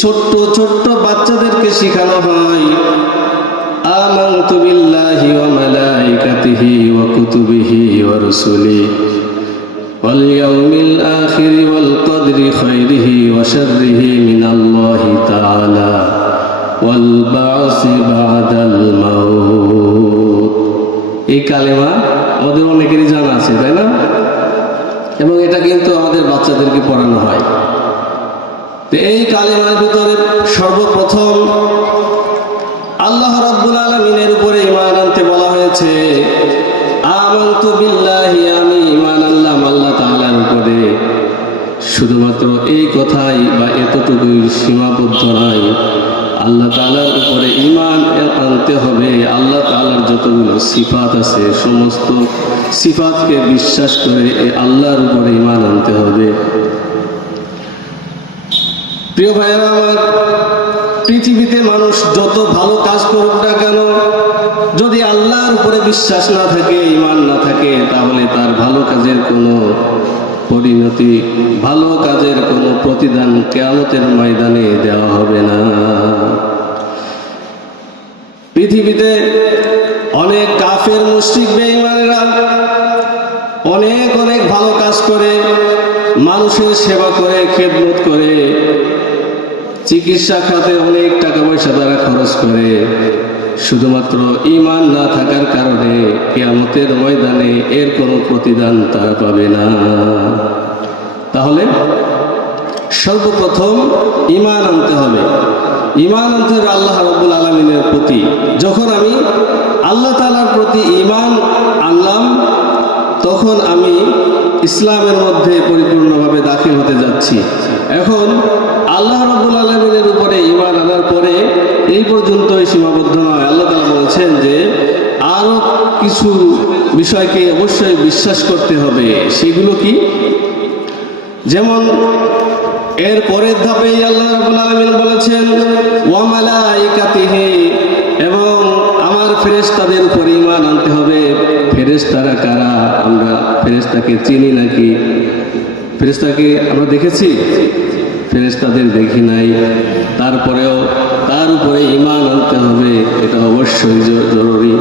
ছোট্ট ছোট্ট বাচ্চাদেরকে শেখানো হয় আমানতু বিল্লাহি ওয়া মালাইকাতিহি ওয়া কুতুবিহি ওয়া রুসুলিহি ওয়াল ইয়াউমিল আখির ওয়াল কদরি খায়রিহি ওয়া শাররিহি মিনাল্লাহি তাআলা ওয়াল বা'সি বা'দাল মাউত। এই কালেমা আমাদের অনেকেরই জানা আছে, তাই না? এবং এটা কিন্তু আমাদের বাচ্চাদেরকে পড়ানো হয়। এই কালেমার ভিতরে সর্বপ্রথম আল্লাহ রাব্বুল আলামিনের উপরে ঈমান আনতে বলা হয়েছে। আমানতু বিল্লাহি, আমি ঈমান আনলাম আল্লাহ তাআলার উপরে। শুধুমাত্র এই কথাই বা এতটুকুই সীমাবদ্ধ নয়, আল্লাহ তাআলার উপরে ঈমান আনতে হবে। আল্লাহ তাআলার যতগুলো সিফাত আছে সমস্ত সিফাতকে বিশ্বাস করে আল্লাহর উপরে ঈমান আনতে হবে। প্রিয় ভাইয়েরা আমার, পৃথিবীতে মানুষ যত ভালো কাজ করুক না কেন, যদি আল্লাহর উপরে বিশ্বাস না থাকে, ঈমান না থাকে, তাহলে তার ভালো কাজের কোনো পরিণতি, ভালো কাজের কোনো প্রতিদান কিয়ামতের ময়দানে দেওয়া হবে না। পৃথিবীতে অনেক কাফের মুশরিক বেঈমানেরা অনেক অনেক ভালো কাজ করে, মানুষের সেবা করে, খেদমত করে, চিকিৎসা খাতে অনেক টাকা পয়সা তারা খরচ করে। শুধুমাত্র ঈমান না থাকার কারণে কিয়ামতের ময়দানে এর কোনো প্রতিদান তারা পাবে না। তাহলে সর্বপ্রথম ঈমান আনতে হবে। ঈমান আনতে হবে আল্লাহ রাব্বুল আলামিনের প্রতি। যখন আমি আল্লাহ তাআলার প্রতি ঈমান আনলাম, তখন আমি ইসলামের মধ্যে পরিপূর্ণভাবে দাখিল হতে যাচ্ছি। এখন আল্লাহ রাব্বুল আলামিনের উপরে ঈমান আনার পরে এই পর্যন্তই সীমাবদ্ধ নয়। আল্লাহ তাআলা বলেছেন যে আরো কিছু বিষয়কে অবশ্যই বিশ্বাস করতে হবে। সেগুলো কি? যেমন এর পরের ধাপে আল্লাহ রাব্বুল আলামিন বলেছেন ওয়া মালাইকাতিহি, এবং আমার ফেরেশতাদের উপর ঈমান আনতে হবে। ফেরেশতারা কারা? আমরা ফেরেশতাকে চিনি নাকি? ফেরেশতাকে আমরা দেখেছি? ফেরেশতাদের দেখি নাই, তারপরেও তার উপরে ঈমান আনতে হবে, এটা অবশ্যই জরুরি।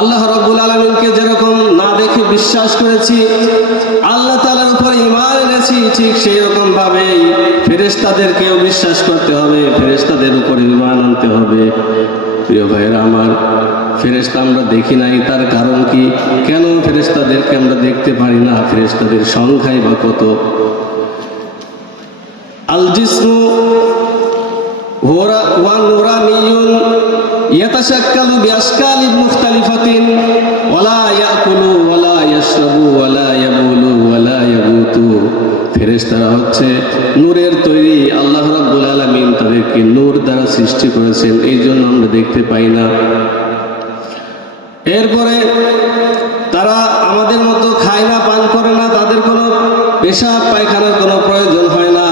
আল্লাহ রাব্বুল আলামিনকে যেরকম না দেখে বিশ্বাস করেছি, আল্লাহ তাআলার উপরে ঈমান এনেছি, ঠিক সেই রকম ভাবে ফেরেশতাদেরকেও বিশ্বাস করতে হবে, ফেরেশতাদের উপরে ঈমান আনতে হবে। প্রিয় ভাইয়েরা আমার, ফেরেশতা আমরা দেখি নাই, তার কারণ কি? কেন ফেরেশতাদেরকে আমরা দেখতে পারি না? ফেরেশতাদের সংখ্যাই বা কত? আল জিসমু ওয়া নুরানিয়ুন ইয়াতাশাক্কালু বিআশকালিন মুখতালিফাতিন ওয়ালা ইয়াকুলু ওয়ালা ইয়াশরাবু ওয়ালা ইয়াবুলু ওয়ালা ইয়াবুতু। ফেরেশতারা হচ্ছে নূরের তৈরি। আল্লাহ রাব্বুল আলামিন তাদেরকে নূর দ্বারা সৃষ্টি করেছেন, এই জন্য আমরা দেখতে পাই না। এরপরে তারা আমাদের মতো খায় না, পান করে না, তাদের কোনো পেশাব পায়খানার কোনো প্রয়োজন হয় না।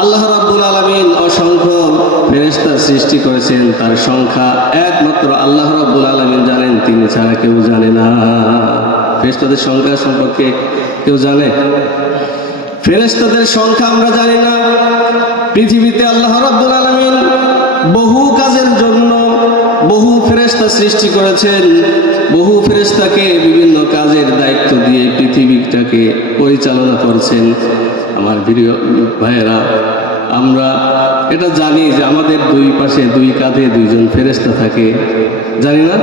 আল্লাহ রাব্বুল আলামিন অসংখ্য ফেরেশতা সৃষ্টি করেছেন, তার সংখ্যা একমাত্র আল্লাহ রাব্বুল আলামিন জানেন, তিনি ছাড়া কেউ জানে না। ফেরেশতাদের সংখ্যা সম্পর্কে কেউ জানে? ফেরেশতাদের সংখ্যা আমরা জানি না। পৃথিবীতে আল্লাহ রাব্বুল আলামিন বহু কাজের জন্য বহু ফেরেশতা সৃষ্টি করেছেন, বহু ফেরেশতাকে বিভিন্ন কাজের দায়িত্ব দিয়ে পৃথিবীটাকে পরিচালনা করছেন। আমার প্রিয় ভাইয়েরা, আমরা এটা জানি যে আমাদের দুই পাশে দুই কাঁধে দুইজন ফেরেশতা থাকে, জানি না?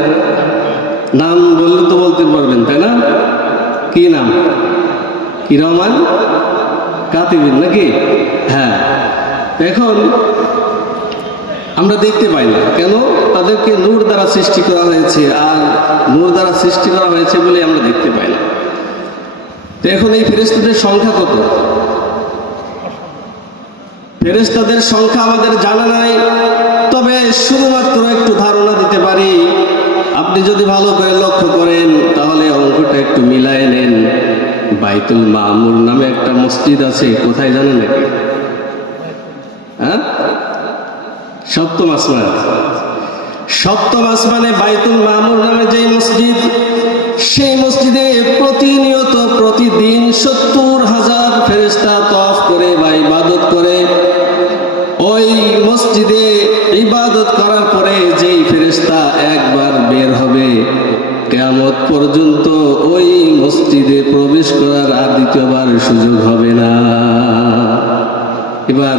নাম বললে তো বলতে পারবেন, তাই না? কি নাম? কিরামান কাতিবিন নাকি? হ্যাঁ। এখন আমরা দেখতে পাই না কেন? তাদেরকে নূর দ্বারা সৃষ্টি করা হয়েছে, আর নূর দ্বারা সৃষ্টি করা হয়েছে বলে আমরা দেখতে পাই না। তো এখন এই ফেরেশতাদের সংখ্যা কত? ফেরেশতাদের সংখ্যা আমাদের জানা নাই, তবে শুধুমাত্র একটু ধারণা দিতে পারি। আপনি যদি ভালো করে লক্ষ্য করেন তাহলে অঙ্কটা একটু মিলায় নেন। বাইতুল মামুর নামে একটা মসজিদ আছে, কোথায় জানেন নাকি? হ্যাঁ, সপ্তম আসমান। সপ্তম আসমানে বাইতুল মামুর নামে যে মসজিদ, সেই মসজিদে প্রতিনিয়ত প্রতিদিন 70,000 ফেরেশতা তওয়াফ করে বা ইবাদত করে। মসজিদে ইবাদত করার পরে যেই ফেরেশতা একবার বের হবে, কিয়ামত পর্যন্ত ওই মসজিদে প্রবেশ করার আর দ্বিতীয়বার সুযোগ হবে না। এবার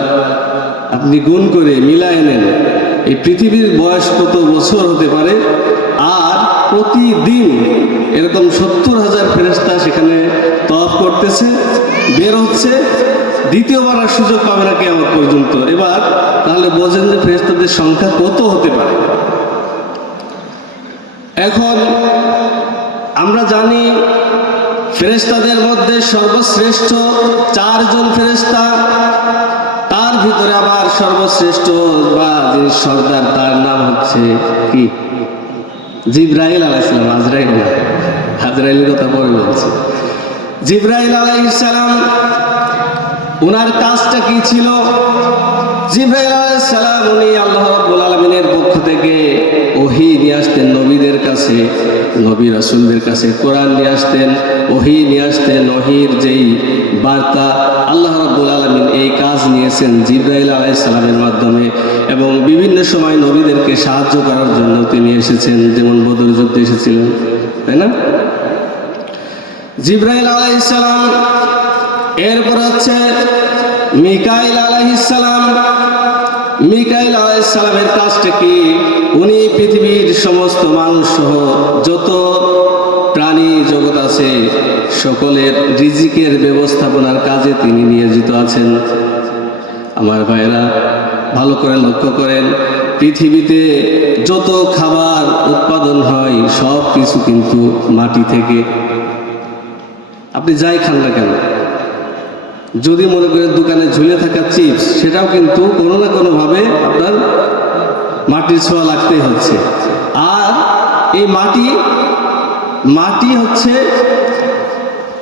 আপনি গুণ করে মিলায় নেন, এই পৃথিবীর বয়স কত বছর হতে পারে, আর প্রতিদিন এরকম 70,000 ফেরেশতা সেখানে তওয়াফ করতেছে, বের হচ্ছে, দ্বিতীয়বার আর সুযোগ পাবে না কিয়ামত পর্যন্ত। এবার তাহলে বোঝেন যে ফেরেশতাদের সংখ্যা কত হতে পারে। এখন আমরা জানি ফেরেশতাদের মধ্যে সর্বশ্রেষ্ঠ 4 জন ফেরেশতা, তার ভিতরে আবার সর্বশ্রেষ্ঠ বা যিনি সর্দার তার নাম হচ্ছে কি? জিবরাইল আলাইহিস সালাম। আজরাইল না, আজরাইলের কথা পরে বলছি। জিবরাইল আলাইহিস সালাম, ওনার কাজটা কি ছিল? জিবরাইল আলাইহিস সালাম উনি আল্লাহ রাব্বুল আলামিনের পক্ষ থেকে ওহী নিয়ে আসতেন নবীদের কাছে, নবী রাসূলদের কাছে কোরআন নিয়ে আসতেন, ওহী নিয়ে আসতেন। ওহীর যেই বার্তা আল্লাহ রাব্বুল আলামিন এই কাজ নিয়েছেন জিবরাইল আলাইহিস সালামের মাধ্যমে, এবং বিভিন্ন সময় নবীদেরকে সাহায্য করার জন্য তিনি এসেছেন, যেমন বদর যুদ্ধে এসেছিলেন, তাই না? জিবরাইল আলাইহিস সালাম, এরপর হচ্ছে মিকাইল আলাইহিস সালাম। মিকাইল আলাইহিস সালামের কাজটা কি? উনি পৃথিবীর সমস্ত মানুষ সহ যত প্রাণী জগৎ আছে সকলের রিজিকের ব্যবস্থাপনার কাজে তিনি নিয়োজিত আছেন। আমার ভাইরা ভালো করে লক্ষ্য করেন, পৃথিবীতে যত খাবার উৎপাদন হয় সব কিছু কিন্তু মাটি থেকে। আপনি যাই খান না কেন, যদি মনে করেন দোকানে ঝুলে থাকা চিপস, সেটাও কিন্তু কোনো না কোনোভাবে আপনার মাটির ছোঁয়া লাগতেই হচ্ছে। আর এই মাটি হচ্ছে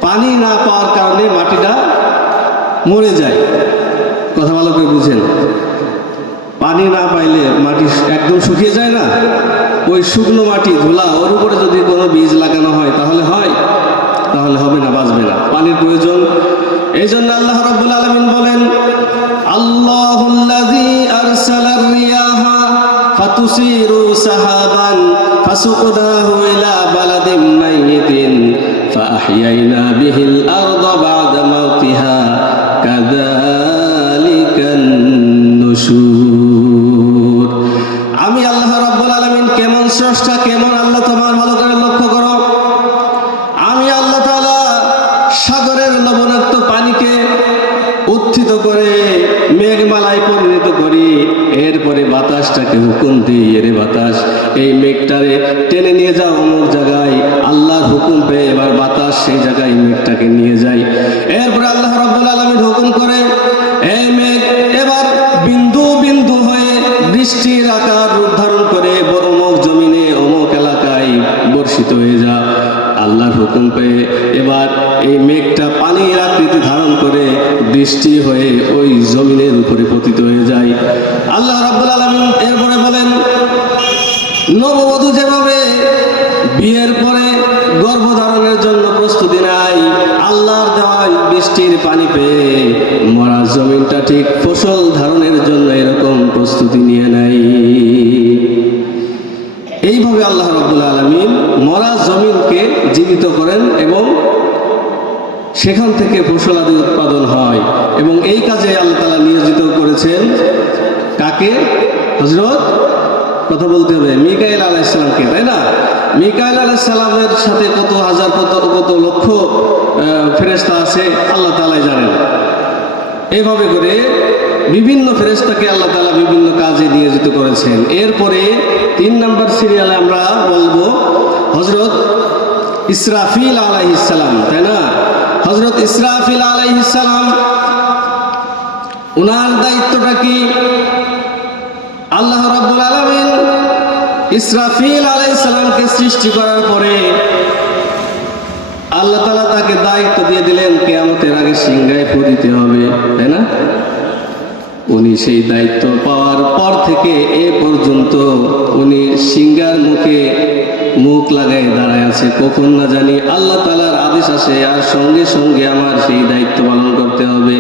পানি না পাওয়ার কারণে মাটিটা মরে যায়। কথা ভালো করে বুঝেন, পানি না পাইলে মাটি একদম শুকিয়ে যায় না? ওই শুকনো মাটি ধুলা, ওর উপরে যদি কোনো বীজ লাগানো হয় তাহলে হয়? তাহলে হবে না, বাঁচবে না, পানির প্রয়োজন। এই জন্য আল্লাহ রাব্বুল আলামিন বলেন, আল্লাহুল্লাযী আরসালার রিয়াহা ফাতুসিরু সাহাবান ফাসুকনাহু ইলা বালাদিন মাইয়িতিন ফাআহইয়াইনা বিহিল আরদা বা'দা মাউতিহা কাযালিকান নুশুর। আমি আল্লাহ রাব্বুল আলামিন কেমন স্রষ্টা, কেমন আল্লাহ তোমার ভালো করে লক্ষ্য করো। আমি আল্লাহ তাআলা সাগরের লবণাক্ত পানিকে উত্থিত করে মেঘমালায় পরিণত করি, এরপরে বাতাসটাকে হুকুম দিই, এরে বাতাস এই মেঘটারে টেনে নিয়ে যাও অমুক জায়গায়। আল্লাহর হুকুম পেয়ে এবার বাতাস সেই জায়গায় মেঘটাকে নিয়ে যায়। এরপরে আল্লাহ রাব্বুল আলামিন হুকুম করে, এই মেঘ এবার বিন্দু বিন্দু হয়ে বৃষ্টির আকার রূপ ধারণ করে অমুক জমিনে অমুক এলাকায় বর্ষিত হয়ে যা। আল্লাহর হুকুম পেয়ে এবার এই মেঘটা পানির আকৃতি ধারণ করে বৃষ্টি হয়ে ওই জমিনের উপরে পতিত হয়ে যায়। আল্লাহ রাব্বুল আলামিন এরপরে বলেন, নববধূ যেভাবে বিয়ের পরে গর্ভধারণের জন্য প্রস্তুতি নেয়, আল্লাহর দেওয়া বৃষ্টির পানি পেয়ে মরা জমিনটা ঠিক ফসল ধারণের জন্য এরকম প্রস্তুতি নিয়ে নেয়। এইভাবে আল্লাহ রাব্বুল আলামিন মরা জমিনকে জীবিত করেন এবং সেখান থেকে ফসল আদি উৎপাদন হয়। এবং এই কাজে আল্লাহ তাআলা নিয়োজিত করেছেন কাকে? হযরত, কথা বলতে হবে, মিকাইল আলাইহিস সালামকে, তাই না? মিকাইল আলাইহিস সালামের সাথে কত হাজার কত লক্ষ ফেরেশতা আছে আল্লাহ তাআলাই জানেন। এইভাবে করে বিভিন্ন ফেরেশতাকে আল্লাহ তাআলা বিভিন্ন কাজে নিয়োজিত করেছেন। এরপরে 3 নম্বর সিরিয়ালে আমরা বলবো হযরত ইসরাফিল আলাইহিস সালাম, তাই না? হযরত ইসরাফিল আলাইহিস সালাম, ওনার দায়িত্বটা কি? আল্লাহ রাব্বুল আলামিন ইসরাফিল আলাইহিস সালামকে সৃষ্টি করার পরে আল্লাহ তাআলা তাকে দায়িত্ব দিয়ে দিলেন কিয়ামতের আগে সিংহায় ফু দিতে হবে, তাই না? উনি সেই দায়িত্ব পাওয়ার পর থেকে এ পর্যন্ত উনি সিংহার মুখে মুখ লাগাই দাঁড়ায় আছে, কখন না জানি আল্লাহ তাআলার আদেশ আসে আর সঙ্গে সঙ্গে আমার সেই দায়িত্ব পালন করতে হবে।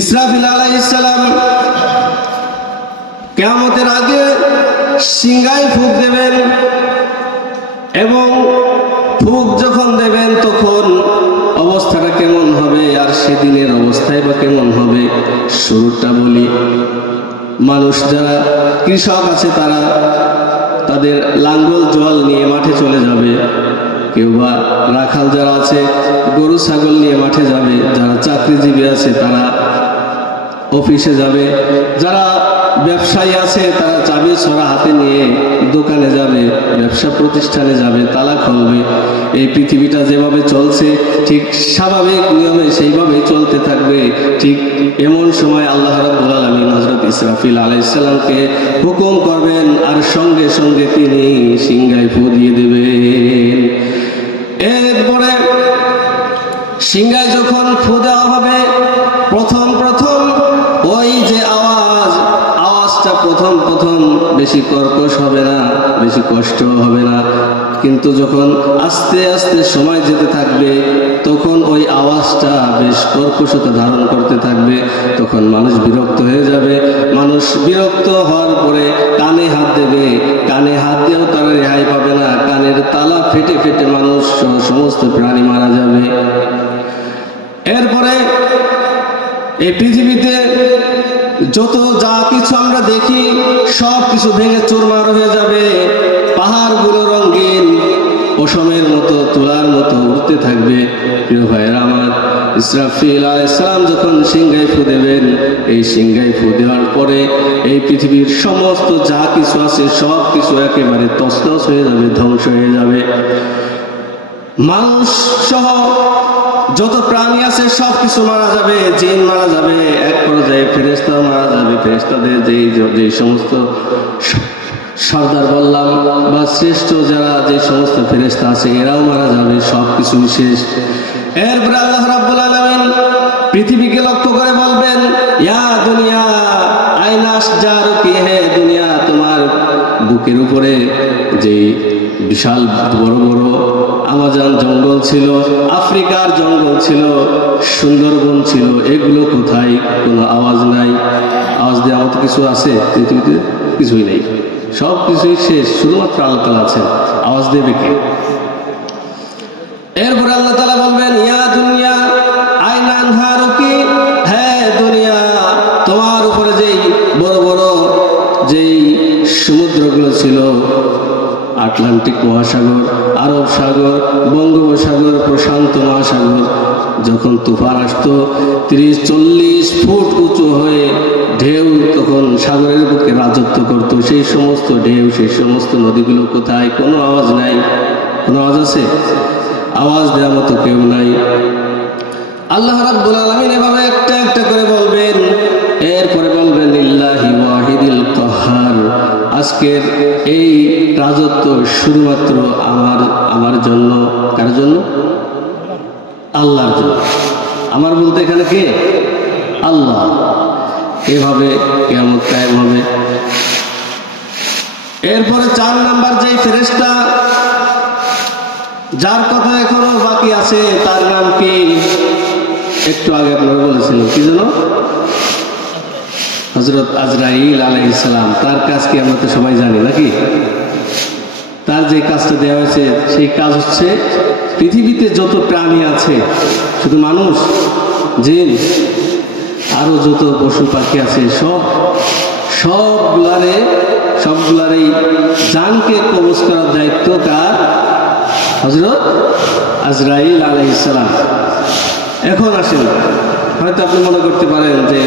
ইসরাফিল আলাইহিস সালাম কিয়ামতের আগে সিংহায় ফুঁক দেবেন এবং ফুঁক যখন দেবেন তখন অবস্থাটা কেমন হবে আর সেদিনের অবস্থায় বা কেমন হবে। শুরুটা বলি, মানুষ যারা কৃষক আছে তারা তাদের লাঙ্গল জল নিয়ে মাঠে চলে যাবে, কেউ বা রাখাল যারা আছে গরু ছাগল নিয়ে মাঠে যাবে, যারা চাকরিজীবী আছে তারা অফিসে যাবে, যারা ব্যবসায়ী আছে তারা চাবি ছড়া হাতে নিয়ে দোকানে যাবে, ব্যবসা প্রতিষ্ঠানে যাবে, তালা খুলবে। এই পৃথিবীটা যেভাবে চলছে ঠিক স্বাভাবিক নিয়মে সেইভাবেই চলতে থাকবে। ঠিক এমন সময় আল্লাহ রাব্বুল আলামিন হযরত ইসরাফিল আলাইহিস সালামকে হুকুম করবেন আর সঙ্গে সঙ্গে তিনি সিংহায় ফু দিয়ে দেবেন। এরপরে সিংহায় যখন ফু দেওয়া হবে প্রথম ওই যে আওয়াজটা প্রথম বেশি কর্কশ হবে না, বেশি কষ্ট হবে না, কিন্তু যখন আস্তে আস্তে সময় যেতে থাকবে তখন ওই আওয়াজটা বেশ কর্কশতা ধারণ করতে থাকবে। তখন মানুষ বিরক্ত হয়ে যাবে। মানুষ বিরক্ত হওয়ার পরে কানে হাত দেবে, কানে হাত দিয়েও তারা রেহাই পাবে না। কানের তালা ফেটে ফেটে মানুষ সমস্ত প্রাণী মারা যাবে। এরপরে এই পৃথিবীতে যত যা কিছু আমরা দেখি সব কিছু ভেঙে চুরমার হয়ে যাবে। পাহাড়গুলো রঙিন পশমের মতো তুলার মতো উঠতে থাকবে। প্রিয় ভাইয়েরা আমার, ইসরাফিল আলাইহিস সালাম যখন সিংহায় ফু দেবেন, এই সিংহায় ফু দেওয়ার পরে এই পৃথিবীর সমস্ত যা কিছু আছে সব কিছু একেবারে তছনছ হয়ে যাবে, ধ্বংস হয়ে যাবে। মানুষ সহ যত প্রাণী আছে সব কিছু মারা যাবে, জিন মারা যাবে, এক পর্যায়ে ফেরেশতা মারা যাবে। ফেরেশতাদের যে সমস্ত সর্দার বললাম বা শ্রেষ্ঠ যারা যে সমস্ত ফেরেশতা আছে এরাও মারা যাবে, সব কিছু শেষ। এরপরে আল্লাহ রাব্বুল আলামিন পৃথিবীকে লক্ষ্য করে বলবেন, ইয়া দুনিয়া আইনা আশজারুকি, হে দুনিয়া তোমার বুকের উপরে যে বিশাল বড় বড় আমাজন জঙ্গল ছিল, আফ্রিকার জঙ্গল ছিল, সুন্দরবন ছিল, এগুলো কোথায়? কোনো আওয়াজ নাই। আওয়াজ দেওয়ার মতো কিছু আছে পৃথিবীতে? কিছুই নেই, সব কিছুই শেষ, শুধুমাত্র আল্লাহ তাআলা আছেন। আওয়াজ দেবে কে? এরপরে আল্লাহ তাআলা বলবেন, ইয়া দুনিয়া আইনা আনহারুকি, হে দুনিয়া তোমার উপরে যেই বড় বড় যেই সমুদ্রগুলো ছিল, আটলান্টিক মহাসাগর, আরব সাগর, বঙ্গোপসাগর, প্রশান্ত মহাসাগর, যখন তুফান আসতো 30-40 ফুট উঁচু হয়ে ঢেউ তখন সাগরের বুকে রাজত্ব করতো, সেই সমস্ত ঢেউ, সেই সমস্ত নদীগুলো কোথায়? কোনো আওয়াজ নাই। কোনো আওয়াজ আছে? আওয়াজ দেওয়ার মতো কেউ নাই। আল্লাহ রাব্বুল আলামিন এভাবে একটা একটা করে বলবেন। এরপরে বলবেন, লিল্লাহি ওয়াহিদিল কাহ্হার, আজকের এই রাজত্ব শুধুমাত্র আমার জন্য। কার জন্য? আল্লাহর জন্য। আমার বলতে এখানে কে? আল্লাহ। এভাবে কিয়ামত কায়েম হবে। এরপরে 4 নাম্বার যেই ফেরেশতা যার কথা এখনো বাকি আছে তার নাম কি? একটু আগে আপনারা বলেছিলেন, কি যেন? হযরত আজরাইল আলাইহিস সালাম। তার কাজ কি আমরা তো সবাই জানি নাকি? তার যে কাজটা দেওয়া হয়েছে সেই কাজ হচ্ছে পৃথিবীতে যত প্রাণী আছে, শুধু মানুষ, জিন, আরো যত পশু পাখি আছে সবগুলারই জানকে কবজ করার দায়িত্ব কার? হযরত আজরাইল আলাইহিস সালাম। এখন আসেন, হয়তো আপনি মনে করতে পারেন যে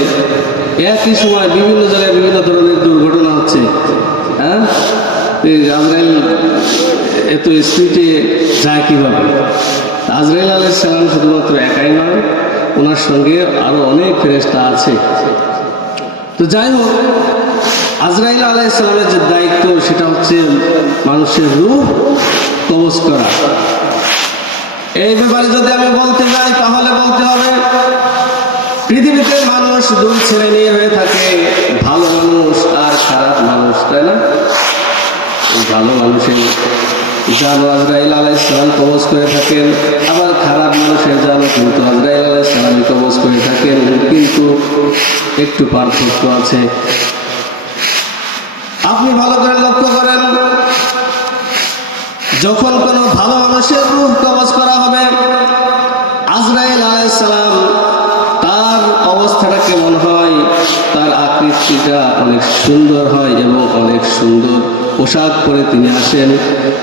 একই সময় বিভিন্ন জায়গায় বিভিন্ন ধরনের দুর্ঘটনা হচ্ছে, হ্যাঁ, আজরাইল এত স্পিডে যায় কিভাবে? আজরাইল আলাইহিস সালাম শুধুমাত্র একাই নয়, ওনার সঙ্গে আরো অনেক ফেরেশতা আছে। তো যাই হোক, আজরাইল আলাইহিস সালামের যে দায়িত্ব সেটা হচ্ছে মানুষের রূহ কবজ করা। এই ব্যাপারে যদি আমি বলতে যাই তাহলে বলতে হবে পৃথিবীতে মানুষ 2 শ্রেণীর হয়ে থাকে, ভালো মানুষ আর খারাপ মানুষ, তাই না? ভালো মানুষের জানো আজরাইল আলাইহিস সালাম কবজ করে থাকেন, আবার খারাপ মানুষের জানো কিন্তু আজরাইল আলাইহিস সালাম কবজ করে থাকেন, কিন্তু একটু পার্থক্য আছে। আপনি ভালো করে লক্ষ্য করেন, যখন কোনো ভালো মানুষের রূহ কবজ করা হবে, আজরাইল আলাইহিস সালাম তার অবস্থাটা কেমন হয়? তার আকৃতিটা অনেক সুন্দর হয় এবং অনেক সুন্দর পোশাক পরে তিনি আসেন।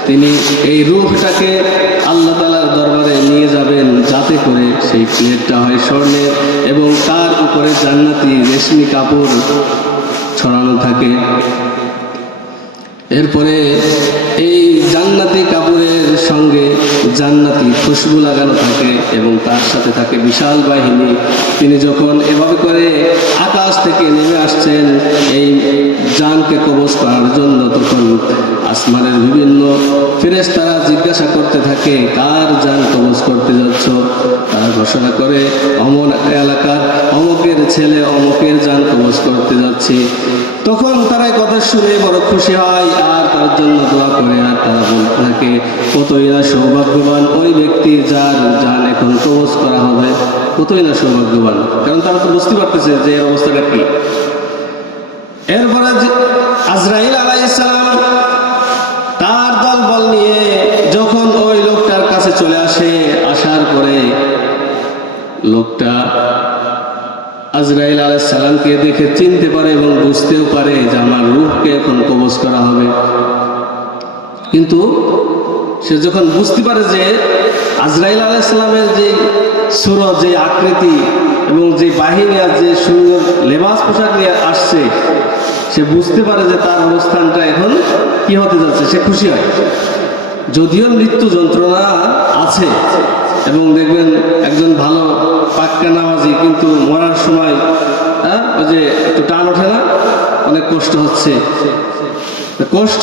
তিনি এই রূহটাকে আল্লাহ তাআলার দরবারে নিয়ে যাবেন, যাতে করে সেই প্লেটটা হয় স্বর্ণের এবং তার উপরে জান্নাতি রেশমি কাপড় ছড়ানো থাকে। এরপরে এই জান্নাতি কাপড়ের সঙ্গে জান্নাতি খুশবু লাগানো থাকে এবং তার সাথে থাকে বিশাল বাহিনী। তিনি যখন এভাবে করে আকাশ থেকে নেমে আসছেন এই জানকে কবজ করার জন্য, তখন আসমানের বিভিন্ন ফেরেশতারা জিজ্ঞাসা করতে থাকে, কার জান কবজ করতে যাচ্ছ? তারা ঘোষণা করে, অমন এলাকার অমুকের ছেলে অমুকের জান কবজ করতে যাচ্ছে। তখন তারা কথা শুনে বড় খুশি হয় আর তার জন্য দোয়া করে, আর তারা বলতে থাকে, কতই না সৌভাগ্যবান ওই ব্যক্তি যার জান এখন কবজ করা হবে, কতই না সৌভাগ্যবান। কারণ তারা তো বুঝতে পারতেছে যে এর অবস্থাটা কি। এরপরে আজরাইল আলাইহিস সালাম তার দলবল নিয়ে যখন ওই লোকটার কাছে চলে আসে, আসার পরে লোকটা আজরাইল আলাইহিস সালামকে দেখে চিনতে পারে এবং বুঝতেও পারে যে আমার রূহকে এখন কবজ করা হবে। কিন্তু সে যখন বুঝতে পারে যে আজরাইল আলাইহিস সালামের যে সূরত, যে আকৃতি এবং যে বাহিনী আর যে সুন্দর লেবাস পোশাক নিয়ে আসছে, সে বুঝতে পারে যে তার অবস্থানটা এখন কি হতে যাচ্ছে। সে খুশি হয়, যদিও মৃত্যু যন্ত্রণা আছে। এবং দেখবেন একজন ভালো পাক্কা নামাজি কিন্তু মরার সময় ওই যে একটু টান ওঠে না, অনেক কষ্ট হচ্ছে। কষ্ট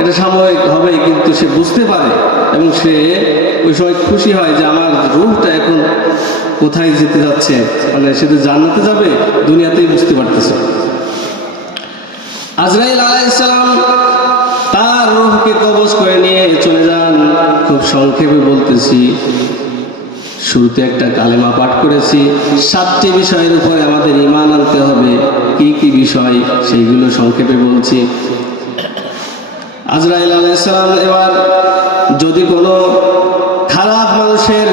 এটা সাময়িক হবে, কিন্তু সে বুঝতে পারে এবং সে ওই সময় খুশি হয় যে আমার রূহটা এখন কোথায় যেতে যাচ্ছে, মানে সে তো জান্নাতে যাবে, দুনিয়াতেই বুঝতে পারতেছে। আজরাইল আলাইহিস সালাম তার রূহকে কবজ করে নিয়ে চলে যান। খুব সংক্ষেপে বলতেছি, শুরুতে একটা কালেমা পাঠ করেছি। 7টি বিষয়ের উপরে আমাদের ঈমান আনতে হবে। কি কি বিষয় সেইগুলো সংক্ষেপে বলছি। আজরাইল আলাইহিস সালাম এবার যদি কোনো খারাপ মানুষের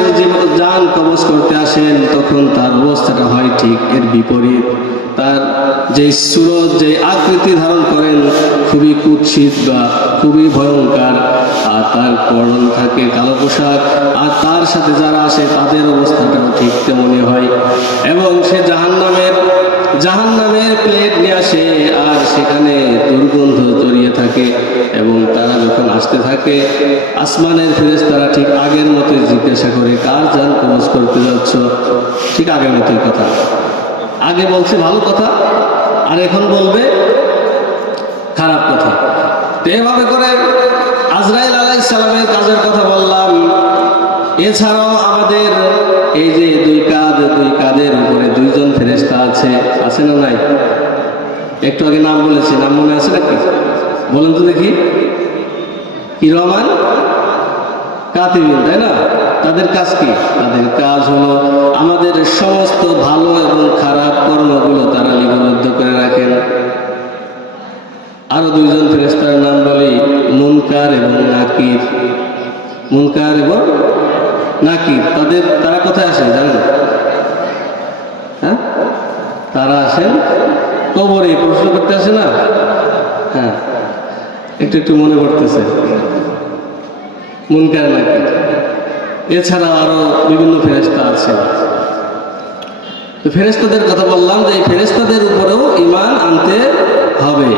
জান কবজ করতে আসেন, তখন তার অবস্থাটা হয় ঠিক এর বিপরীত। তার যে সূরত, যে আকৃতি ধারণ করেন খুবই কুৎসিত বা খুবই ভয়ঙ্কর, আর তার পরন থাকে কালো পোশাক, আর তার সাথে যারা আসে তাদের অবস্থাটাও ঠিক তেমনই হয়। এবং সে জাহান্নামের প্লেট নিয়ে আসে, আর সেখানে দুর্গন্ধ জড়িয়ে থাকে। এবং তারা যখন আসতে থাকে, আসমানের ফেরেশতারা ঠিক আগের মতোই জিজ্ঞাসা করে, কার জান কবজ করতে যাচ্ছ? ঠিক আগের মতোই কথা। আগে বলছে ভালো কথা, আর এখন বলবে খারাপ কথা। তো এভাবে করে আজরাইল আলাইহিস সালামের কাজের কথা বললাম। এছাড়াও আমাদের এই যে দুই কাঁধের উপরে 2জন ফেরেশতা আছে না নাই? একটু আগে নাম বলেছি, নাম মনে আছে নাকি? বলেন তো দেখি। কিরামান কাতিবিন, তাই না? তাদের কাজ কি? তাদের কাজ হলো আমাদের সমস্ত ভালো এবং খারাপ কর্মগুলো তারা লিপিবদ্ধ করে রাখেন। আরো 2জন ফেরেশতার নাম বলি, মুনকার এবং নাকির। মুনকার এবং নাকির তারা কোথায় আসেন জানেন? হ্যাঁ, তারা আসেন কবরে প্রশ্ন করতে আসে না? হ্যাঁ, একটু মনে পড়তেছে, মুনকার নাকির। এছাড়া আরো বিভিন্ন ফেরেশতা আছে। তো ফেরেশতাদের কথা বললাম যে এই ফেরেশতাদের উপরেও ঈমান আনতে হবে।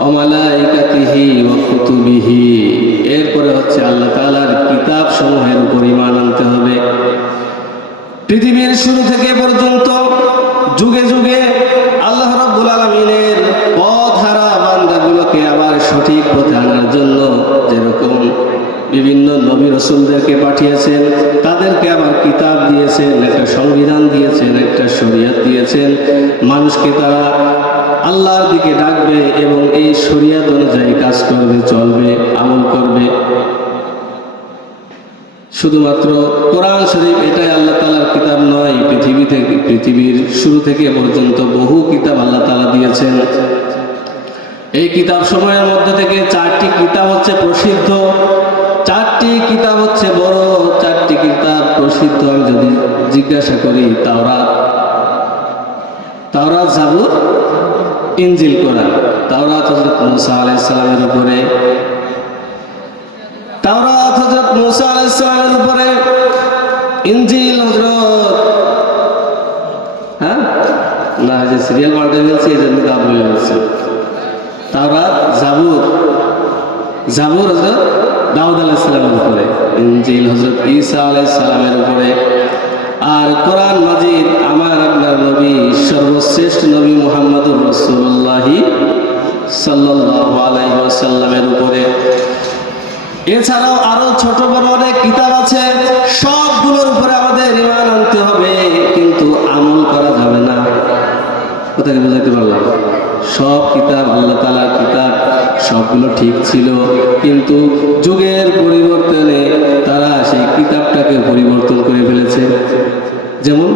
ওয়ামালাইকাতিহি ওয়া কুতুবিহি, এরপরে হচ্ছে আল্লাহ তাআলার কিতাব সমূহের উপর ঈমান আনতে হবে। পৃথিবীর শুরু থেকে পর্যন্ত যুগে যুগে আল্লাহ রাব্বুল আলামিনের পথহারা বান্দাগুলোকে আবার সঠিক পথে আনার জন্য যেরকম বিভিন্ন নবী রাসূলদেরকে পাঠিয়েছেন, তাদেরকে আবার কিতাব দিয়েছেন, একটা সংবিধান দিয়েছেন, একটা শরীয়ত দিয়েছেন। মানুষকে তারা আল্লাহর দিকে ডাকবে এবং এই শরীয়ত অনুযায়ী কাজ করবে, চলবে, আমল করবে। শুধুমাত্র কোরআন শরীফ এটাই আল্লাহ তাআলার কিতাব নয়, পৃথিবীর শুরু থেকে পর্যন্ত বহু কিতাব আল্লাহ তাআলা দিয়েছেন। এই কিতাব সময়ের মধ্যে থেকে 4টি কিতাব হচ্ছে প্রসিদ্ধ, 4টি কিতাব হচ্ছে বড়, 4টি কিতাব প্রসিদ্ধ। আমি যদি জিজ্ঞাসা করি তাওরাত, জাবুর, ইনজিল, কোরআন। তাওরাত হযরত মুসা আলাইহিস সালামের উপরে, তাওরাত হযরত মুসা আলাইহিস সালামের উপরে, ইনজিল না যে সিরিয়াল পাল্টে ফেলছে এই জন্য তা বলে বলছে। তাওরাত, জাবুর হযরত দাউদ আলাইহিস সালামের উপরে, ইনজিল হযরত ঈসা আলাইহিস সালামের উপরে, আর কোরআন মাজিদ আমার আপনার নবী সর্বশ্রেষ্ঠ নবী মুহাম্মদুর রাসূলুল্লাহ সাল্লাল্লাহু আলাইহি ওয়াসাল্লামের উপরে। এছাড়াও আরো ছোট বড় অনেক কিতাব আছে, সবগুলোর উপরে আমাদের ঈমান আনতে হবে, কিন্তু আমল করা যাবে না। কোথায় বুঝাইতে পারলাম? সব কিতাব আল্লাহ তাআলার কিতাব, সবগুলো ঠিক ছিল, কিন্তু যুগের পরিবর্তনে তারা সেই কিতাবটাকে পরিবর্তন করে ফেলেছে। যেমন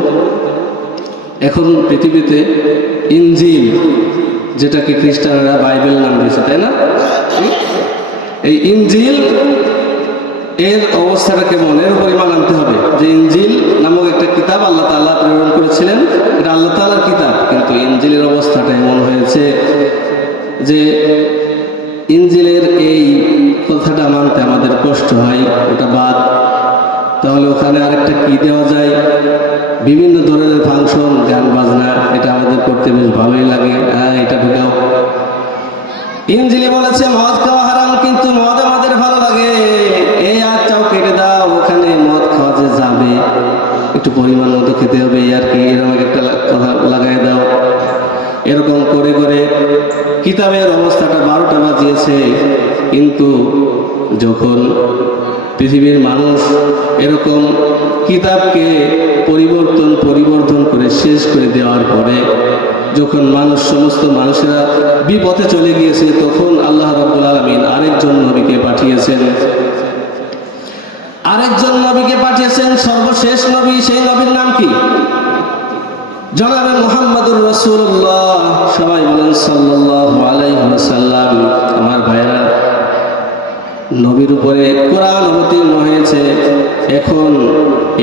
এখন পৃথিবীতে ইনজিল, যেটাকে খ্রিস্টানরা বাইবেল নাম দিয়েছে, তাই না? এই ইনজিল এর অবস্থাটা কেমন, এর পরিমাণ আনতে হবে যে ইনজিল নামক একটা কিতাব আল্লাহ তাআলা প্রেরণ করেছিলেন, এটা আল্লাহ তাআলার কিতাব, কিন্তু ইনজিলের অবস্থাটা এমন হয়েছে যে ইনজিলের এই কথাটা মানতে আমাদের কষ্ট হয়, ওটা বাদ। তাহলে ওখানে আরেকটা কি দেওয়া যায়? বিভিন্ন ধরনের ফাংশন, গান বাজনা, এটা আমাদের করতে বেশ ভালোই লাগে, হ্যাঁ এটা ঢুকাও। ইনজিলে বলেছে মদ খাওয়া হারাম, কিন্তু মদ আমাদের ভালো লাগে, এই আয়াতটাও কেটে দাও, ওখানে মদ খাওয়া যে যাবে একটু পরিমাণ মতো খেতে হবে, আর কি এরকম একটা কথা লাগাই দাও। এরকম করে করে কিতাবের অবস্থাটা 12টা বাজিয়েছে। কিন্তু যখন পৃথিবীর মানুষ এরকম কিতাবকে পরিবর্তন করে শেষ করে দেওয়ার পরে, যখন সমস্ত মানুষেরা বিপথে চলে গিয়েছে, তখন আল্লাহ রাব্বুল আলামিন আরেকজন নবীকে পাঠিয়েছেন, সর্বশেষ নবী। সেই নবীর নাম কি? জনাবে মুহাম্মদুর রাসূলুল্লাহ। সবাই বলেন সাল্লাল্লাহু আলাইহি ওয়াসাল্লাম। আমার ভাইরা, নবীর উপরে কোরআন অবতীর্ণ হয়েছে। এখন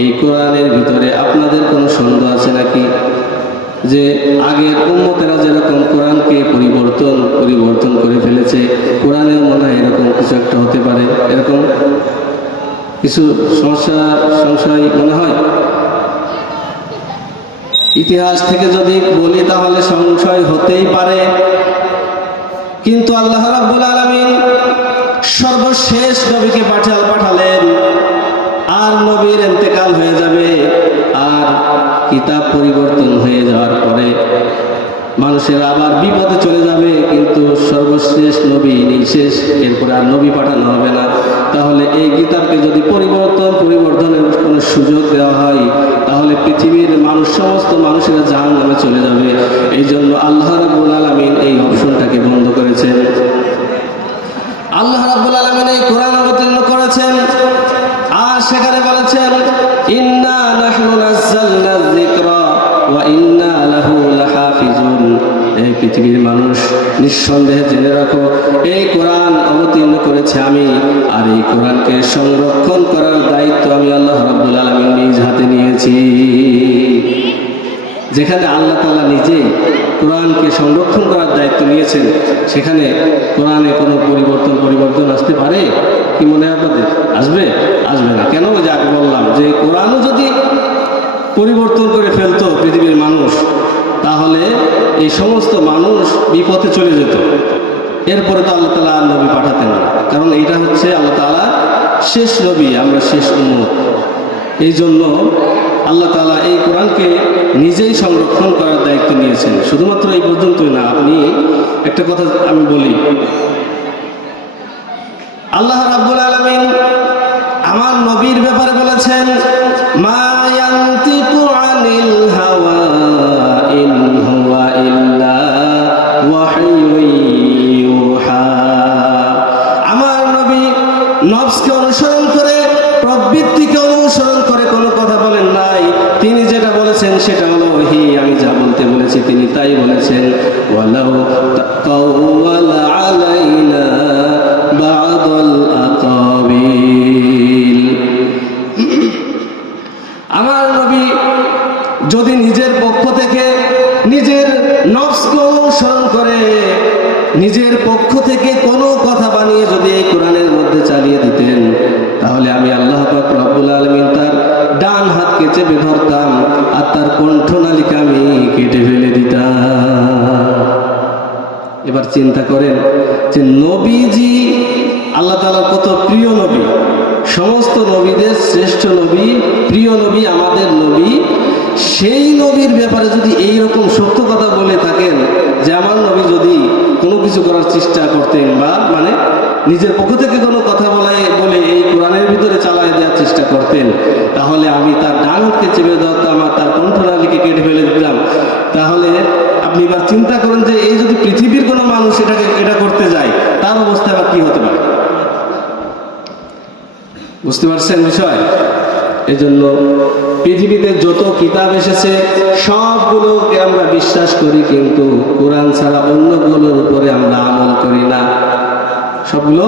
এই কোরআনের ভিতরে আপনাদের কোনো সন্দেহ আছে নাকি যে আগের উম্মতেরা যেরকম কোরআনকে পরিবর্তন করে ফেলেছে, কোরআনেও মনে হয় এরকম কিছু একটা হতে পারে? এরকম কিছু সংশয় মনে হয়? ইতিহাস থেকে যদি বলি তাহলে সংশয় হতেই পারে, কিন্তু আল্লাহ রাব্বুল আলামিন সর্বশেষ নবীকে পাঠালেন, আর নবীর ইন্তেকাল হয়ে যাবে, আর কিতাব পরিবর্তন হয়ে যাওয়ার পরে মানুষেরা আবার বিপদে চলে যাবে, কিন্তু সর্বশেষ নবী নিঃশেষ, এরপরে আর নবী পাঠানো হবে না। তাহলে এই কিতাবকে যদি পরিবর্তনের কোনো সুযোগ দেওয়া হয়, তাহলে পৃথিবীর সমস্ত মানুষেরা জাহান্নামে চলে যাবে। এই জন্য আল্লাহ রাব্বুল আলামিন এই অপশনটাকে বন্ধ করেছেন। আল্লাহ রাব্বুল আলামিন এই কোরআন অবতীর্ণ করেছেন, আর সেখানে বলেছেন ইন্না নাহনু নাযালনা যিকরা ওয়া ইন্না লাহু লাহাফিজুন। এই পৃথিবীর মানুষ নিঃসন্দেহে জেনে রাখো, এই কোরআন অবতীর্ণ করেছে আমি, আর এই কোরআনকে সংরক্ষণ করার দায়িত্ব আমি আল্লাহ রাব্বুল আলামিন নিজ হাতে নিয়েছি। যেখানে আল্লাহ তাআলা নিজেই কোরআনকে সংরক্ষণ করার দায়িত্ব নিয়েছেন, সেখানে কোরআনে কোনো পরিবর্তন আসতে পারে কি মনে হয় আপনাদের? আসবে না। কেন? যে আগে বললাম যে কোরআনও যদি পরিবর্তন করে ফেলতো পৃথিবীর মানুষ, তাহলে এই সমস্ত মানুষ বিপথে চলে যেত। এরপরে তো আল্লাহ তাআলা আর নবী পাঠাতেন না, কারণ এইটা হচ্ছে আল্লাহ তাআলা শেষ নবী, আমরা শেষ উম্মত। এই জন্য আল্লাহ তাআলা এই কোরআনকে নিজেই সংরক্ষণ করার দায়িত্ব নিয়েছেন। শুধুমাত্র এই পর্যন্তই না, আপনি একটা কথা আমি বলি, আল্লাহ রাব্বুল আলামিন আমার নবীর ব্যাপারে বলেছেন মা ইয়ানতিকু আনিল হাওয়া ইন হুয়া ইল্লা ওয়াহয়ুন ইউহা। আমার নবী নফসকে অনুসরণ করে, প্রবৃত্তিকে অনুসরণ করে কোনো কথা বলেন নাই। তিনি যেটা বলেছেন সেটা হলো ওহী, আমি যা বলতে বলেছি তিনি তাই বলেছেন। ওয়ালাউ তাকাওয়ালা আলাইনা বা'দাল আকাবিল। আমার নবী যদি নিজের পক্ষ থেকে নিজের নফসকে অনুসরণ করে নিজের পক্ষ থেকে কোনো কথা বানিয়ে যদি এই কোরআনের মধ্যে চালিয়ে দিতেন, তাহলে আমি আল্লাহ পাক রব্বুল আলামিন তার ডান হাতকে চেপে ধরতাম আর তার কণ্ঠনালীকে আমি কেটে ফেলে দিতাম। এবার চিন্তা করেন যে নবীজি আল্লাহ তাআলার কত প্রিয় নবী, সমস্ত নবীদের শ্রেষ্ঠ নবী, প্রিয় নবী, আমাদের নবী, সেই নবীর ব্যাপারে যদি এইরকম সত্য কথা বলে থাকেন যে আমার নবী যদি কোনো কিছু করার চেষ্টা করতেন বা মানে নিজের পক্ষ থেকে কোনো কথা বলে এই কোরআনের ভিতরে চালায় দেওয়ার চেষ্টা করতেন, তাহলে আমি তার ডান হাতকে চেপে ধরতাম আর তার কণ্ঠনালীকে কেটে ফেলে দিতাম। তাহলে আপনি এবার চিন্তা করেন যে এই যদি পৃথিবীর কোনো মানুষ এটা করতে যায়, তার অবস্থা আবার কি হতে পারে। বুঝতে পারছেন বিষয়? এজন্য পৃথিবীতে যত কিতাব এসেছে সবগুলোকে আমরা বিশ্বাস করি, কিন্তু কোরআন ছাড়া অন্যগুলোর উপরে আমরা আমল করি না। সবগুলো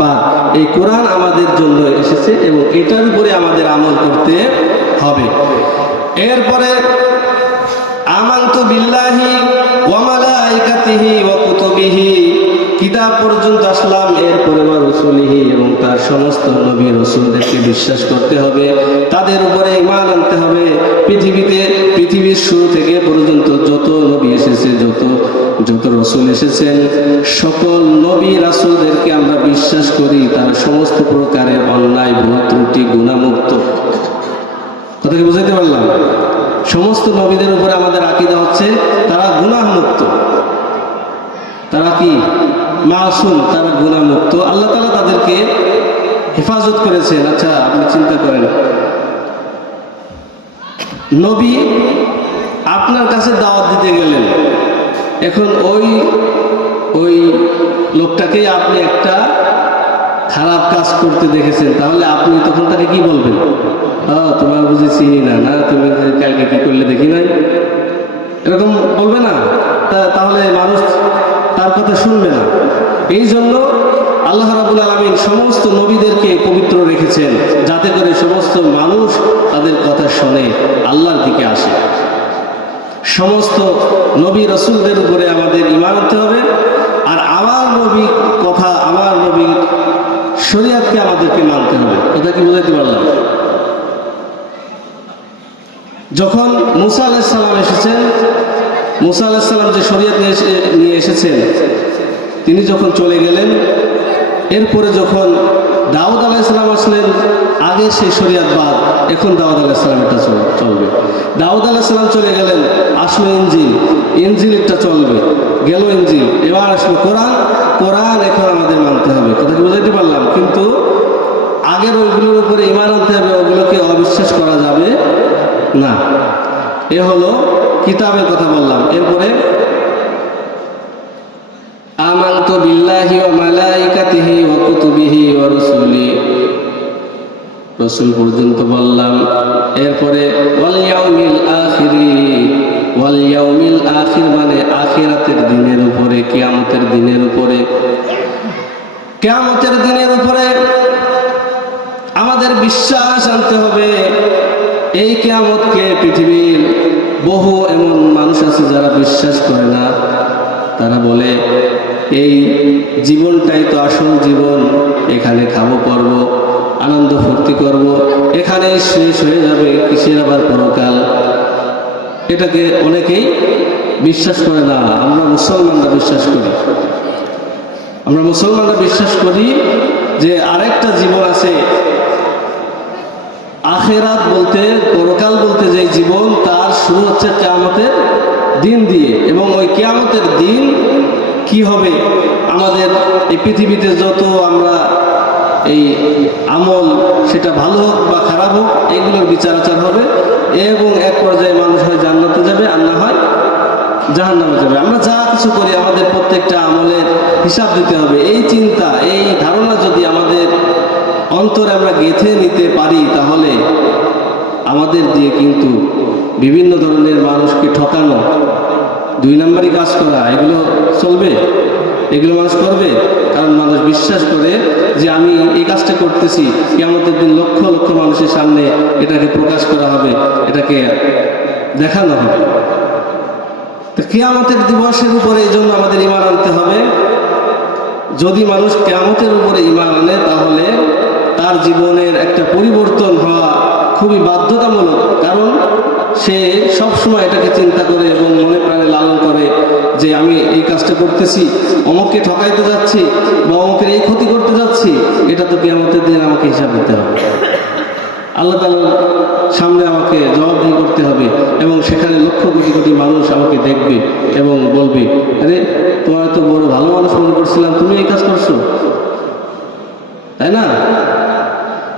বা এই কোরআন আমাদের জন্য এসেছে এবং এটার উপরে আমাদের আমল করতে হবে। এরপরে আমানতু বিল্লাহি ওয়া মালাইকাতিহি ওয়া কুতুবিহি, কিতাব পর্যন্ত আসলাম। এরপরে ওয়া রাসূলিহি, এবং তার সমস্ত নবী রাসূলদেরকে বিশ্বাস করতে হবে, তাদের উপরে ঈমান আনতে হবে। পৃথিবীর শুরু থেকে পর্যন্ত যত নবী এসেছে, যত রাসূল এসেছেন, সকল নবী রাসূলদেরকে আমরা বিশ্বাস করি তারা সমস্ত প্রকারের অন্যায়, ভুল, ত্রুটি, গুনাহমুক্ত। কথা কি বুঝাইতে পারলাম? সমস্ত নবীদের উপরে আমাদের আকীদা হচ্ছে তারা গুনাহমুক্ত, তারা কি মাসুম, তারা গুনাহমুক্ত, আল্লাহ তাআলা তাদেরকে হেফাজত করেছেন। আচ্ছা, আপনি চিন্তা করেন, নবী আপনার কাছে দাওয়াত দিতে গেলেন, এখন ওই লোকটাকে আপনি একটা খারাপ কাজ করতে দেখেছেন, তাহলে আপনি তখন তাকে কি বলবেন? তোমার বুঝি চিনি না, না তুমি কালকে কি করলে দেখি নাই, এরকম বলবে না? তাহলে মানুষ তার কথা শুনবে না। এই জন্য আল্লাহ রাব্বুল আলামিন সমস্ত নবীদেরকে পবিত্র রেখেছেন, যাতে করে সমস্ত মানুষ তাদের কথা শুনে আল্লাহর দিকে আসে। সমস্ত নবী রাসূলদের উপরে আমাদের ঈমান আনতে হবে, আর আমার নবী কথা, আমার নবী শরীয়তকে আমাদেরকে মানতে হবে। কথা কি বুঝাইতে পারলাম? যখন মুসা আলাইহিস সালাম এসেছেন, মুসা আলাইহিস সালাম যে শরীয়ত নিয়ে এসেছেন, তিনি যখন চলে গেলেন, এরপরে যখন দাউদ আলাইহিস সালাম আসলেন, আগে সেই শরীয়ত বাদ, এখন দাউদ আলাইহিস সালাম এটা চলবে। দাউদ আলাইহিস সালাম চলে গেলেন, আসলো ইনজিল এটা চলবে, গেল ইনজিল, এবার আসলো কোরআন এখন আমাদের মানতে হবে। কথা কি বুঝাইতে পারলাম? কিন্তু আগের ওইগুলোর উপরে ঈমান আনতে হবে, ওগুলোকে অবিশ্বাস করা যাবে না। এ হলো কিতাবের কথা বললাম। এরপরে আমানতু বিল্লাহি ওয়া মালাইকাতিহি ওয়া কুতুবিহি ওয়া রাসূলিহি, রাসূল পর্যন্ত বললাম। এরপরে ওয়াল ইয়াউমিল আখির মানে আখিরাতের দিনের উপরে, কিয়ামতের দিনের উপরে। কিয়ামতের দিনের উপরে আমাদের বিশ্বাস আনতে হবে। এই কিয়ামতকে পৃথিবীর বহু এমন মানুষ আছে যারা বিশ্বাস করে না। তারা বলে এই জীবনটাই তো আসল জীবন, এখানে খাবো, পরবো, আনন্দ ফুর্তি করব, এখানে শেষ হয়ে যাবে, কিসের আবার পরকাল। এটাকে অনেকেই বিশ্বাস করে না। আমরা মুসলমানরা বিশ্বাস করি যে আরেকটা জীবন আছে, আখিরাত বলতে, পরকাল বলতে যে জীবন, তার শুরু হচ্ছে কিয়ামতের দিন দিয়ে, এবং ওই কিয়ামতের দিন কি হবে, আমাদের এই পৃথিবীতে যত আমরা এই আমল, সেটা ভালো হোক বা খারাপ হোক, এইগুলোর বিচার আচার হবে, এবং এক পর্যায়ে মানুষ হয় জান্নাতে যাবে, আর না হয় জাহান্নামে যাবে। আমরা যা কিছু করি আমাদের প্রত্যেকটা আমলের হিসাব দিতে হবে। এই চিন্তা, এই ধারণা যদি আমাদের অন্তরে আমরা গেঁথে নিতে পারি, তাহলে আমাদের দিয়ে কিন্তু বিভিন্ন ধরনের মানুষকে ঠকানো, দুই নম্বরই কাজ করা, এগুলো চলবে? এগুলো মানুষ করবে? কারণ মানুষ বিশ্বাস করে যে আমি এই কাজটা করতেছি, কিয়ামতের দিন লক্ষ লক্ষ মানুষের সামনে এটাকে প্রকাশ করা হবে, এটাকে দেখানো হবে। তো কিয়ামতের দিবসের উপরে এই জন্য আমাদের ঈমান আনতে হবে। যদি মানুষ কিয়ামতের উপরে ঈমান আনে তাহলে তার জীবনের একটা পরিবর্তন হওয়া খুবই বাধ্যতামূলক। কারণ সে সবসময় এটাকে চিন্তা করে এবং মনে প্রাণে লালন করে যে আমি এই কাজটা করতেছি, অমুককে ঠকাইতে যাচ্ছি বা অমুকের এই ক্ষতি করতে যাচ্ছি, এটা তো কিয়ামতের দিন আমাকে হিসাব দিতে হবে, আল্লাহ তাআলার সামনে আমাকে জবাবদিহি করতে হবে। এবং সেখানে লক্ষ কোটি কোটি মানুষ আমাকে দেখবে এবং বলবে, আরে তোমার তো বড় ভালো মানুষ মনে করছিলাম, তুমি এই কাজ করছো, তাই না?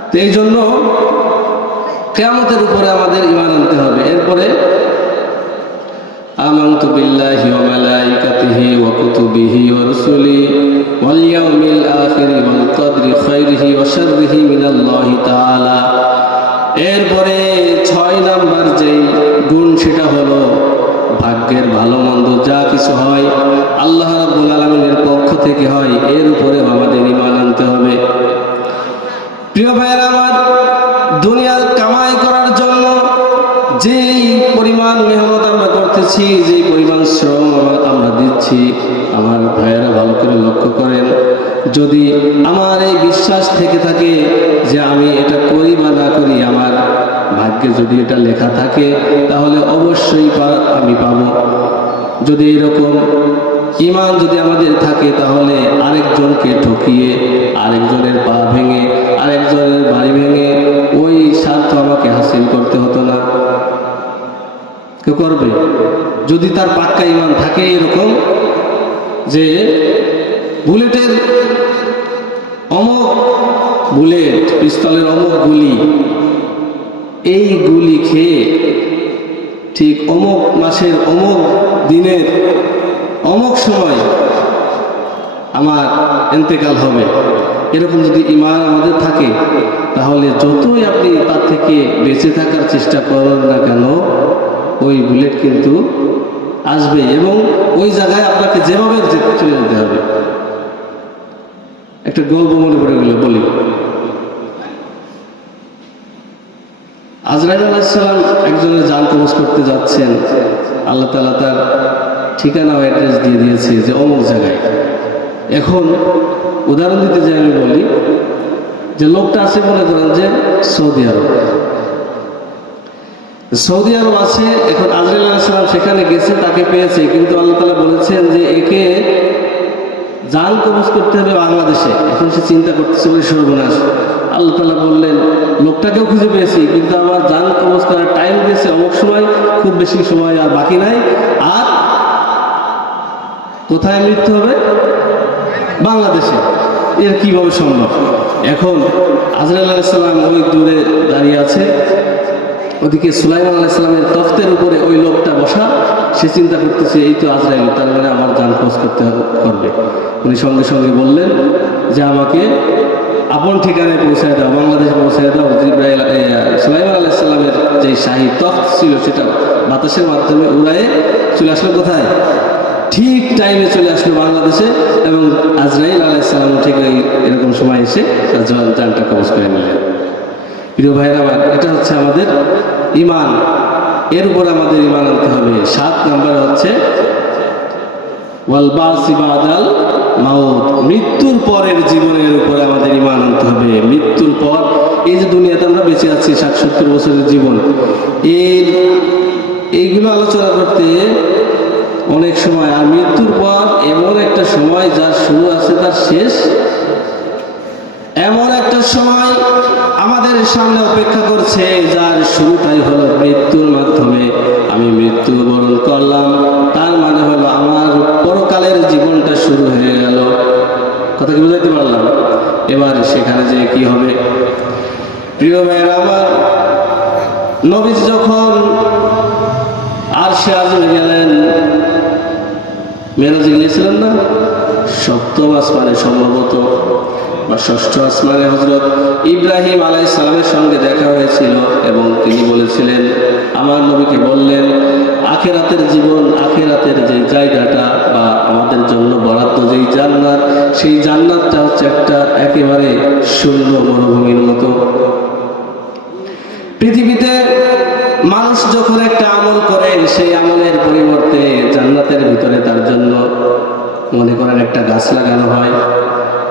তো এই জন্য কিয়ামতের উপরে আমাদের ঈমান আনতে হবে। এরপরে আমানতু বিল্লাহি ওয়া মালাইকাতিহি ওয়া কুতুবিহি ওয়া রুসুলিহি ওয়াল ইয়াউমিল আখির ওয়াল কদরি খাইরিহি ওয়া শাররিহি মিনাল্লাহি তাআলা। এরপরে 6 নাম্বার যেই গুণ সেটা হলো ভাগ্যের ভালো মন্দ যা কিছু হয় আল্লাহ রাব্বুল আলামিনের পক্ষ থেকে হয়, এর উপরে আমাদের ঈমান আনতে হবে। প্রিয় ভাইয়েরা আমার, দুনিয়ার কামাই করার জন্য যেই পরিমাণ মেহনত আমরা করতেছি, যেই পরিমাণ শ্রম আমরা দিচ্ছি, আমার ভাইয়েরা ভালো করে লক্ষ্য করেন, যদি আমার এই বিশ্বাস থেকে থাকে যে আমি এটা করি বা না করি, আমার ভাগ্যে যদি এটা লেখা থাকে তাহলে অবশ্যই আমি পাবো। যদি এরকম ঈমান যদি আমাদের থাকে তাহলে আরেকজনকে ঠকিয়ে, আরেকজনের পা ভেঙে, আরেকজনের বাড়ি ভেঙে ওই স্বার্থ আমাকে হাসিল করতে হতো না। কেউ করবে? যদি তার পাক্কা ঈমান থাকে এরকম যে বুলেটের অমুক বুলেট, পিস্তলের অমুক গুলি, এই গুলি খেয়ে ঠিক অমুক মাসের অমুক দিনের অমুক সময় আমার ইন্তেকাল হবে, এরকম যদি ঈমান আমাদের থাকে তাহলে যতই আপনি তার থেকে বেঁচে থাকার চেষ্টা করেন না কেন, ওই বুলেট কিন্তু আসবে এবং ওই জায়গায় আপনাকে যেভাবে চলে যেতে হবে। একটা গল্প মনে পড়ে গেল, বলি। আজরাইল আলাইহিস সালাম একজনের জান কবজ করতে যাচ্ছেন, আল্লাহ তাআলা তার ঠিকানা ও অ্যাড্রেস দিয়ে দিয়েছে যে অমুক জায়গায়। এখন উদাহরণ দিতে যাই আমি বলি যে লোকটা আছে মনে করেন যে সৌদি আরব, সৌদি আরব আছে। এখন আজরাইল আলাইহিস সালাম সেখানে গেছে, তাকে পেয়েছে, কিন্তু আল্লাহ তাআলা বলেছেন যে একে জান কবজ করতে হবে বাংলাদেশে। এখন সে চিন্তা করতেছে বলে সর্বনাশ, আল্লাহ তাআলা বললেন লোকটাকেও খুঁজে পেয়েছি কিন্তু আমার জান কবজ করার টাইম দিয়েছে অমুক সময়, খুব বেশি সময় আর বাকি নাই, আর কোথায় মৃত্যু হবে? বাংলাদেশে। এর কিভাবে সম্ভব? এখন আজরাইল আলাইহিস সালাম ওই দূরে দাঁড়িয়ে আছে, ওদিকে সুলাইমান আলাইহিস সালামের তখ্তের উপরে ওই লোকটা বসা, সে চিন্তা করতেছে এই তো আজরাইল, তার মানে আমার জান কবজ করবে। উনি সঙ্গে সঙ্গে বললেন যে আমাকে আপন ঠিকানায় পৌঁছায় দাও, বাংলাদেশে পৌঁছায় দাও। সুলাইমান আলাইহিস সালামের যে শাহী তখ্ত ছিল সেটা বাতাসের মাধ্যমে উড়ায়ে চলে আসলো কোথায়? ঠিক টাইমে চলে আসলো বাংলাদেশে, এবং আজরাইল আলাইহিস সালাম ঠিক এরকম সময় এসে তার জানটা কবজ করে নিলেন। প্রিয় ভাইয়েরা আমার, এটা হচ্ছে আমাদের ঈমান, এর উপর আমাদের ঈমান আনতে হবে। 7 নম্বরে হচ্ছে ওয়াল বাসি বাদাল মাউত, মৃত্যুর পরের জীবনের উপরে আমাদের ঈমান আনতে হবে। মৃত্যুর পর এই যে দুনিয়াতে আমরা বেঁচে আছি 60-70 বছরের জীবন, এইগুলো আলোচনা করতে অনেক সময়, আর মৃত্যুর পর এমন একটা সময় যার শুরু আছে তার শেষ, এমন একটা সময় আমাদের সামনে অপেক্ষা করছে যার শুরুটাই হলো মৃত্যুর মাধ্যমে। আমি মৃত্যুবরণ করলাম, তার মানে হলো আমার পরকালের জীবনটা শুরু হয়ে গেল। কথা কি বুঝাইতে পারলাম? এবার সেখানে যে কি হবে? প্রিয় ভাইয়েরা আমার, নবী যখন আরশে আযমে গেলেন, মেরাজে গিয়েছিলেন না, 7ম আসমানে সম্ভবত বা 6ষ্ঠ আসমানে হযরত ইব্রাহিম আলাইহিস সালামের সঙ্গে দেখা হয়েছিল এবং তিনি বলেছিলেন, আমার নবীকে বললেন আখিরাতের জীবন, আখিরাতের যে জায়গাটা বা আমাদের জন্য বরাদ্দ যেই জান্নাত, সেই জান্নাতটা হচ্ছে একটা একেবারে শূন্য মরুভূমির মতো। পৃথিবীতে মানুষ যখন একটা আমল করে, সেই আমলের পরিবর্তে জান্নাতের ভিতরে তার জন্য মনে করেন একটা গাছ লাগানো হয়,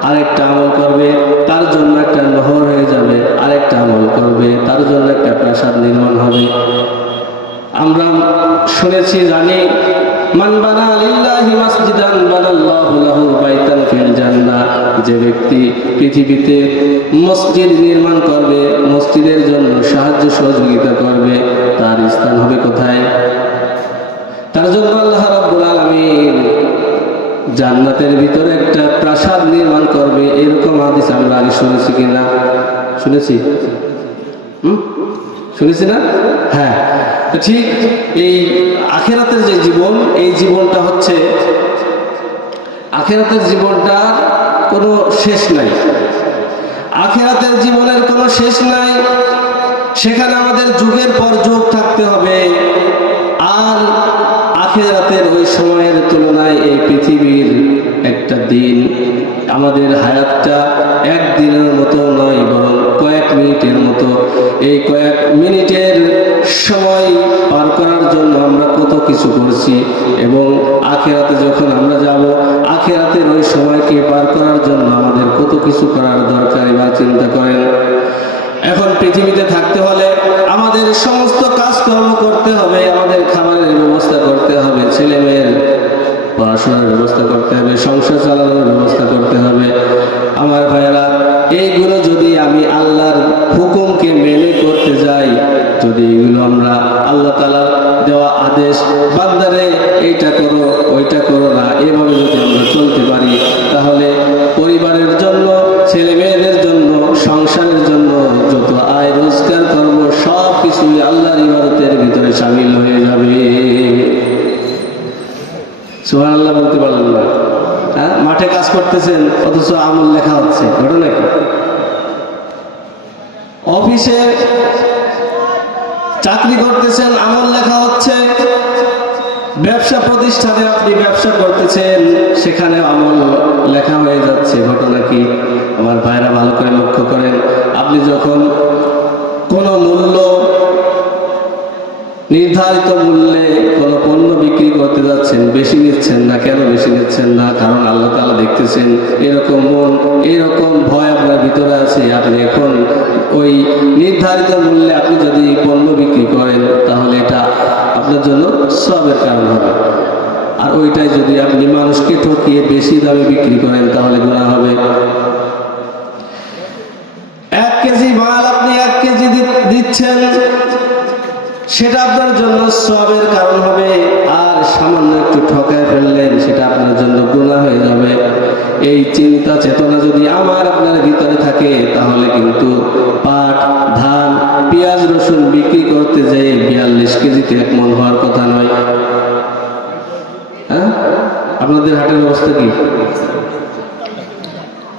আরেকটা আমল করবে তার জন্য একটা নহর হয়ে যাবে, আরেকটা আমল করবে তার জন্য একটা প্রাসাদ নির্মাণ হবে। আমরা শুনেছি, জানি, মান বানা লিল্লাহি মাসজিদান বানাল্লাহু লাহু বাইতান ফিল জান্নাহ, যে ব্যক্তি পৃথিবীতে মসজিদ নির্মাণ করবে, মসজিদের জন্য সাহায্য সহযোগিতা করবে, তার স্থান হবে কোথায়? তার জন্য আল্লাহ রাব্বুল আলামিন জান্নাতের ভিতরে একটা প্রাসাদ নির্মাণ করবে। এরকম হাদিস আমরা আগে শুনেছি কিনা? শুনেছি? শুনেছি না? হ্যাঁ। ঠিক এই আখিরাতের যে জীবন, এই জীবনটা হচ্ছে, আখিরাতের জীবনটার কোনো শেষ নাই। আখিরাতের জীবনের কোনো শেষ নাই। সেখানে আমাদের যুগের পর যুগ থাকতে হবে। আর আখিরাতের ওই সময়ের তুলনায় এই পৃথিবীর একটা দিন, আমাদের হায়াতটা একদিনের মতো নয়, বরং কয়েক মিনিটের মতো। এই কয়েক মিনিটের সময় পার করার জন্য আমরা কত কিছু করছি, এবং আখিরাতে যখন আমরা যাব, আখিরাতের ওই সময়কে পার করার জন্য আমাদের কত কিছু করার দরকার, এবার চিন্তা করেন। এখন পৃথিবীতে থাকতে হলে আমাদের সমস্ত কাজকর্ম করতে হবে, আমাদের খাবারের ব্যবস্থা করতে হবে, ছেলে মেয়ের পড়াশোনার ব্যবস্থা করতে হবে, সংসার চালানোর ব্যবস্থা করতে হবে। আমার ভাইয়েরা, এইগুলো যদি আমি আল্লাহর হুকুমকে মেনে করতে যাই, যদি এগুলো আমরা আল্লাহ তাআলার দেওয়া আদেশ, বান্দারে এইটা করো ওইটা করো না, এভাবে যদি আমরা চলতে পারি, তাহলে পরিবারের জন্য, ছেলে মেয়েদের জন্য, সংসারের জন্য যত আয় রোজগার করব, সব কিছুই আল্লাহর ইবাদতের ভিতরে শামিল হয়ে যাবে। সুবহানাল্লাহ বলতে পারলেন না? হ্যাঁ, মাঠে কাজ করতেছেন অথচ আমল লেখা হচ্ছে, ঘটনা কি? অফিসে চাকরি করতেছেন, আমল লেখা হচ্ছে। ব্যবসা প্রতিষ্ঠানে আপনি ব্যবসা করতেছেন, সেখানে আমল লেখা হয়ে যাচ্ছে, ঘটনা কি? আমার ভাইরা ভালো করে লক্ষ্য করেন। আপনি যখন কোনো মূল্য, নির্ধারিত মূল্যে কোনো পণ্য বিক্রি করতে যাচ্ছেন, বেশি নিচ্ছেন না। কেন বেশি নিচ্ছেন না? কারণ আল্লাহ তাআলা দেখতেছেন। এরকম মন, এরকম ভয় আপনার ভিতরে আছে। আপনি এখন ওই নির্ধারিত মূল্যে আপনি যদি পণ্য বিক্রি করেন, তাহলে এটা আপনার জন্য সওয়াবের কারণ হবে। আর ওইটাই যদি আপনি মানুষকে ঠকিয়ে বেশি দামে বিক্রি করেন, তাহলে গুনাহ হবে। 1 কেজি মাল আপনি 1 কেজি দিচ্ছেন, সেটা আপনার জন্য সওয়াবের কারণ হবে। আর সামান্য একটু ঠকায় ফেললেন, সেটা আপনার জন্য গুনাহ হয়ে যাবে। এই চিন্তা চেতনা যদি আমার আপনার ভিতরে থাকে, তাহলে কিন্তু পাট, ধান, পেঁয়াজ, রসুন বিক্রি করতে যেয়ে 42 কেজিতে 1 মণ হওয়ার কথা নয়। হ্যাঁ, আপনাদের হাটের অবস্থা কি?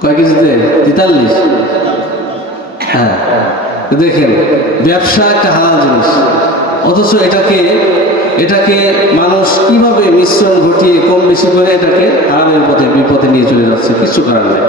কয় কেজিতে? 43। হ্যাঁ, দেখেন, ব্যবসা একটা হালাল জিনিস, অথচ এটাকে মানুষ কিভাবে মিশ্রণ ঘটিয়ে কম বেশি করে এটাকে হারামের পথে, বিপথে নিয়ে চলে যাচ্ছে। কিছু করার নেই।